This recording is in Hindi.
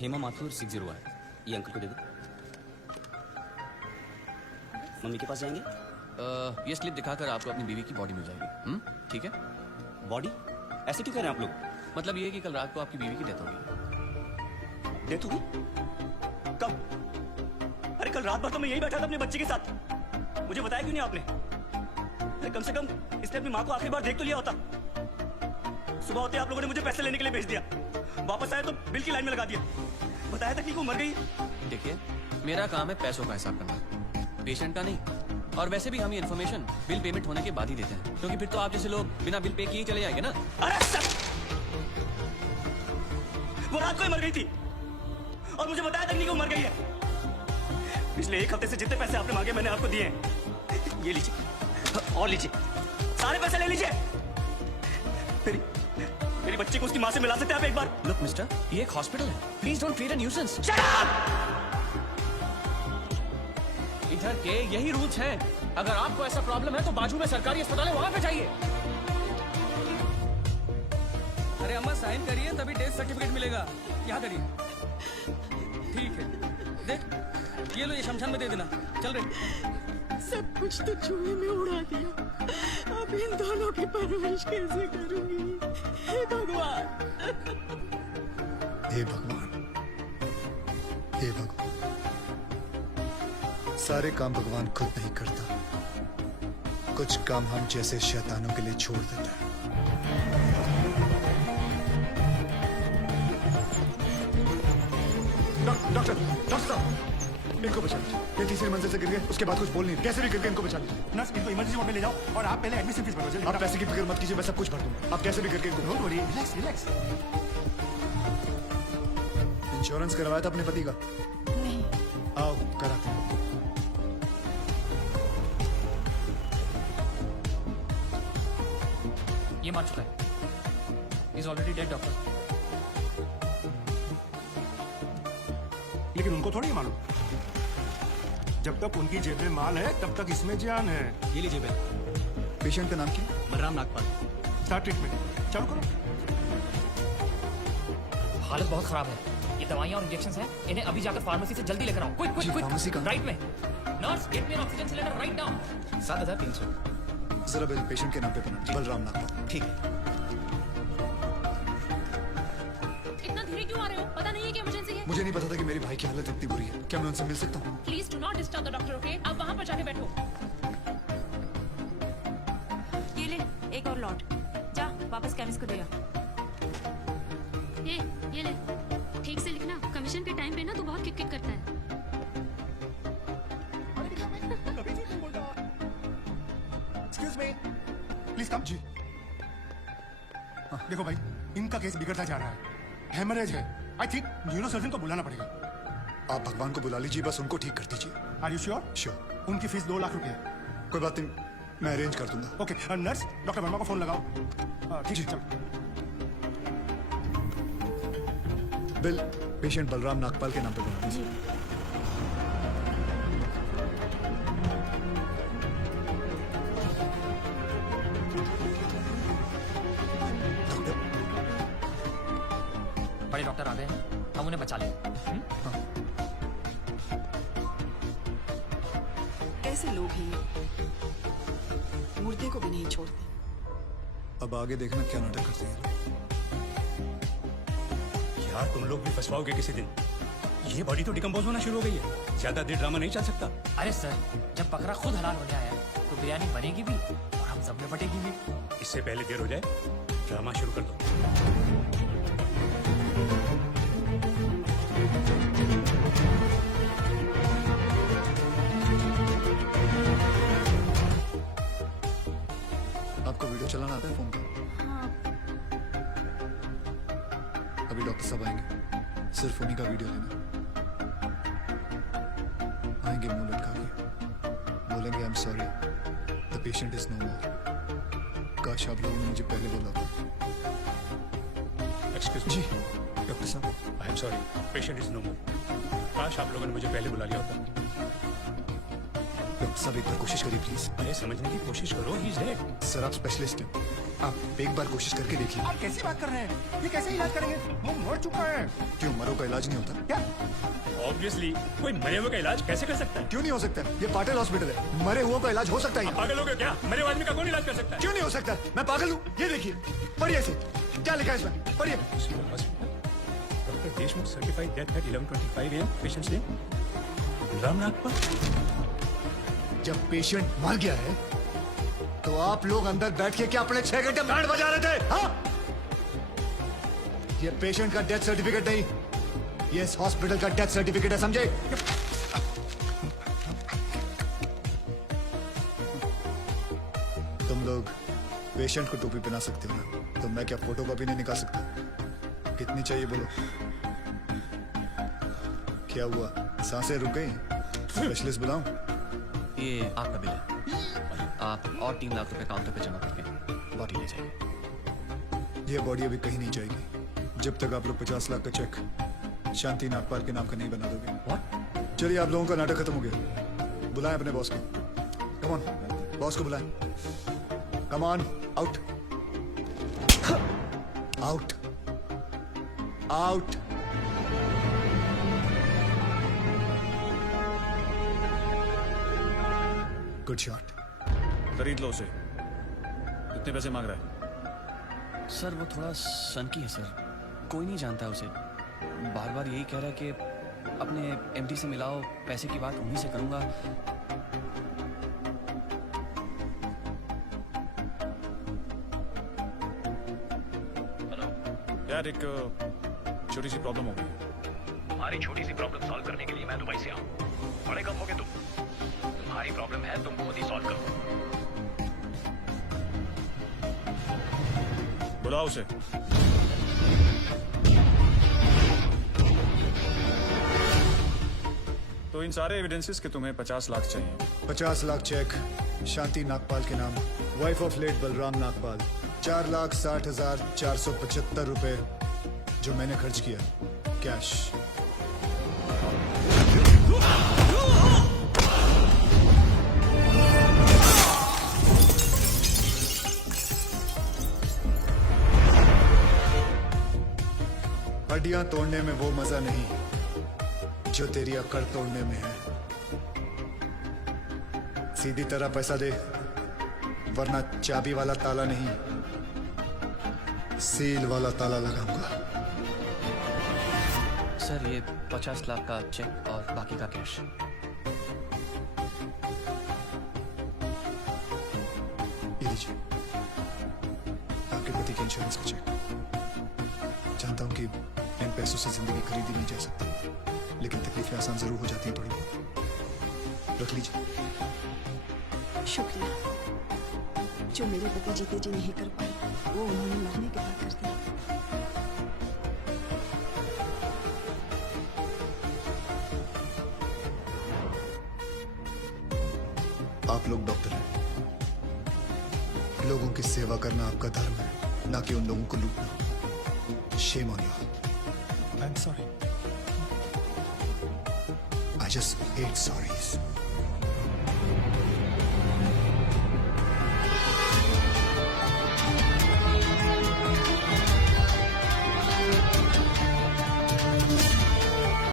हेमा माथुर 60 है, ये अंकल को दे दो। मम्मी के पास जाएंगे? ये स्लिप दिखाकर आपको अपनी बीवी की बॉडी मिल जाएगी। ठीक है? बॉडी? ऐसे क्यों कह रहे हैं आप लोग? मतलब ये है कि कल रात को आपकी बीवी की डेथ होगी। डेथ होगी? कब? अरे कल रात भर तो मैं यही बैठा था अपने बच्चे के साथ, मुझे बताया क्यों नहीं आपने? अरे कम से कम इसने अपनी माँ को आखिरी बार देख तो लिया होता। सुबह होते आप लोगों ने मुझे पैसे लेने के लिए भेज दिया, वापस आया तो बिल की लाइन में लगा दिया, बताया तक नहीं वो मर गई। देखिए, मेरा काम है पैसों का हिसाब करना, पेशेंट का नहीं। और वैसे भी हम ये इन्फॉर्मेशन बिल पेमेंट होने के बाद ही देते हैं, क्योंकि फिर तो आप जैसे लोग बिना बिल पे किए चले जाएंगे ना। अरे सर, वो रात को ही मर गई थी और मुझे बताया तक नहीं कि वो मर गई है। पिछले एक हफ्ते से जितने पैसे आपने मांगे मैंने आपको दिए हैं। ये लीजिए और लीजिए, सारे पैसे ले लीजिए। मेरी बच्ची को उसकी माँ से मिला सकते हैं आप एक बार? लुक मिस्टर, ये एक हॉस्पिटल है, please don't create a nuisance. Shut up! इधर के यही रूल्स हैं। अगर आपको ऐसा प्रॉब्लम है तो बाजू में सरकारी अस्पताल है, वहां पे जाइए। अरे अम्मा साइन करिए तभी डेथ सर्टिफिकेट मिलेगा। यहाँ करिए। ठीक है, देख ये लो, ये शमशान में दे देना। चल रहे। सब कुछ तो चूहे में उड़ा दिया, अब इन दोनों की परवरिश कैसे करूंगी? हे भगवान, हे भगवान, हे भगवान। सारे काम भगवान खुद नहीं करता, कुछ काम हम जैसे शैतानों के लिए छोड़ देता है। डॉक्टर साहब, इनको बचा लीजिए। ये तीसरी मंजिल से गिर गए, उसके बाद कुछ बोल नहीं, कैसे भी गिर गए, इनको बचा लीजिए। नर्स, इनको इमरजेंसी वार्ड में ले जाओ और आप पहले एडमिशन फीस भरो। जल्दी। आप पैसे की फिक्र मत कीजिए, मैं सब कुछ भर दूंगा। आप कैसे भी गिर के इनको don't worry, relax relax. Insurance करवाया था अपने पति का? नहीं। आओ कराते हैं। ये मार चुका है। Is already dead doctor. लेकिन उनको थोड़ी मालूम, जब तक उनकी जेब में माल है तब तक इसमें जान है। ये लीजिए बिल। पेशेंट का नाम क्या? बलराम नागपाल। स्टार्ट ट्रीटमेंट, चालू करो। हालत बहुत खराब है, ये दवाइयाँ और इंजेक्शन हैं, इन्हें अभी जाकर फार्मेसी से जल्दी लेकर आओ। क्विक जी, क्विक फार्मेसी क्विक, कहाँ? राइट में। नर्स, गेट में ऑक्सीजन सिलेंडर राइट डाउन। 7300। जरा बिल पेशेंट के नाम पे बना। बलराम नागपाल। ठीक है। इतना धीरे क्यों आ रहे हो? पता नहीं है कि इमरजेंसी है। मुझे नहीं पता था कि मेरी भाई की हालत इतनी बुरी है। क्या मैं उनसे मिल सकता हूँ? Please do not disturb the doctor, okay? आप वहाँ पर जाके बैठो। ये ले एक और लॉट, जा वापस केमिस्ट को दे आ। ये ले, ठीक से लिखना। कमीशन के टाइम पे ना तू बहुत किक किक करता है। Excuse me, please come. जी देखो भाई, इनका केस बिगड़ता जा रहा है, हेमरेज है। आई थिंक न्यूरो सर्जन को बुलाना पड़ेगा। आप भगवान को बुला लीजिए, बस उनको ठीक कर दीजिए। Are you sure? श्योर। उनकी फीस 2 लाख रुपए है। कोई बात नहीं, मैं अरेंज कर दूंगा। ओके नर्स, डॉक्टर वर्मा को फोन लगाओ। ठीक है, चलो। बिल पेशेंट बलराम नागपाल के नाम पे बना। जी। बड़े डॉक्टर आ गए हैं, हम उन्हें बचा लें। कैसे लोग हैं ये? मुर्दे को भी नहीं छोड़ते। अब आगे देखना क्या नाटक करते हैं। यार तुम लोग भी फंसवाओगे किसी दिन। ये बॉडी तो डिकम्पोज होना शुरू हो गई है, ज्यादा देर ड्रामा नहीं चल सकता। अरे सर, जब बकरा खुद हलाल होने आया है तो बिरयानी बनेगी भी और हम सब में बटेगी भी। इससे पहले देर हो जाए, ड्रामा शुरू कर दो। आपको वीडियो चलाना आता है फोन का? हाँ। अभी डॉक्टर साहब आएंगे, सिर्फ उन्हीं का वीडियो लेना। आएंगे मुंह लटका के, बोलेंगे I am sorry, the patient is no more. काश आप लोगों ने मुझे पहले बोला था। एक्सक्यूज जी डॉक्टर साहब। I am sorry, patient is no more. काश आप लोगों ने मुझे पहले बुला लिया होता। डॉक्टर साहब एक बार कोशिश करिए प्लीज। अरे समझने की कोशिश करो, ही इज डेड। सर आप स्पेशलिस्ट हैं, आप एक बार कोशिश करके देखिए। आप कैसी बात कर रहे हैं? ये कैसे इलाज करेंगे? वो मर चुका है। क्यों मरो का इलाज नहीं होता? क्या? ऑब्वियसली कोई मरे हुए का इलाज कैसे कर सकता है? क्यों नहीं हो सकता? ये पाटिल हॉस्पिटल है, मरे हुओं का इलाज हो सकता है यहाँ। पागल हो गए क्या? मरे हुए आदमी का कौन इलाज कर सकता है? क्यों नहीं हो सकता? मैं पागल हूँ? ये देखिए, पढ़िए इसे, क्या लिखा है इसमें, पढ़िए। Doctor Deshmukh certified death eight 11:25 AM patients name Ram Nagpal. जब पेशेंट मर गया है तो आप लोग अंदर बैठ के क्या अपने 6 घंटे बैंड बजा रहे थे? हाँ? ये पेशेंट का डेथ सर्टिफिकेट नहीं, ये इस हॉस्पिटल का डेथ सर्टिफिकेट है, समझे? तुम लोग पेशेंट को टोपी पहना सकते हो ना, तो मैं क्या फोटो कॉपी नहीं निकाल सकता? कितनी चाहिए बोलो? क्या हुआ, सांसें रुक गई? स्पेशलिस्ट बुलाऊं? ये आपका बिल है, आप और 3 लाख रुपए काउंटर पे जमा करके बॉडी ले जाइए। ये बॉडी अभी कहीं नहीं जाएगी जब तक आप लोग 50 लाख का चेक शांति नागपाल के नाम का नहीं बना दोगे। What? चलिए, आप लोगों का नाटक खत्म हो गया, बुलाएं अपने बॉस को। कम ऑन, बॉस को बुलाएं। Come on, out out out. Good shot. खरीद लो उसे। कितने पैसे मांग रहा है? सर वो थोड़ा सनकी है सर, कोई नहीं जानता उसे, बार बार यही कह रहा है कि अपने एमडी से मिलाओ, पैसे की बात उन्हीं से करूंगा। यार एक छोटी सी प्रॉब्लम हो गई। तुम्हारी छोटी सी प्रॉब्लम सॉल्व करने के लिए मैं दुबई से आऊँ। बड़े कम हो गए तुम। तुम्हारी प्रॉब्लम है, तुम खुद ही सॉल्व करो। बुलाओ उसे। तो इन सारे एविडेंसेस के तुम्हें 50 लाख चाहिए। 50 लाख चेक शांति नागपाल के नाम, wife of late Balram Nagpal. 4,60,475 रुपए जो मैंने खर्च किया कैश। हड्डियां तोड़ने में वो मजा नहीं जो तेरी अकड़ तोड़ने में है। सीधी तरह पैसा दे, वरना चाबी वाला ताला नहीं, सील वाला ताला लगाऊंगा। सर ये 50 लाख का चेक और बाकी का कैश। ये लीजिए, आपके पति के इंश्योरेंस का चेक। जानता हूं कि इन पैसों से जिंदगी खरीदी नहीं जा सकती, लेकिन तकलीफें आसान जरूर हो जाती हैं थोड़ी बहुत। रख लीजिए। शुक्रिया। जो मेरे पति जीते जी नहीं कर पाए वो उन्होंने मरने के बाद कर दिया। आप लोग डॉक्टर हैं, लोगों की सेवा करना आपका धर्म है, ना कि उन लोगों को लूटना। Shame on you. I'm sorry. I just hate sorries.